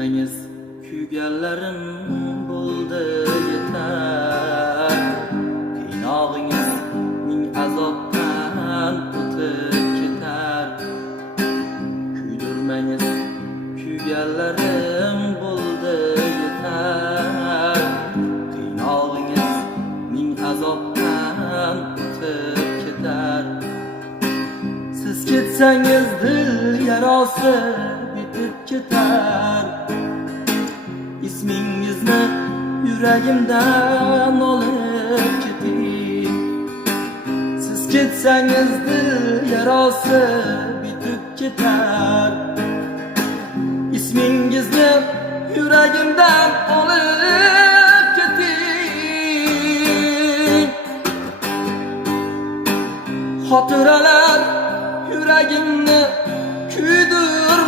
Güldürmeyiz kuyganlarim bo'ldi yetar. Qiynog'ingiz ming azobdan o'tib ketar. Güldürmeyiz kuyganlarim bo'ldi yetar. Qiynog'ingiz ming azobdan o'tib ketar. Siz ketsangiz dil yarasi bitib ketar. İsmingizni yuragimdan olib keting. Siz ketsangiz dil yarasi bitib ketar. İsmingizni yuragimdan olib keting. Xotiralar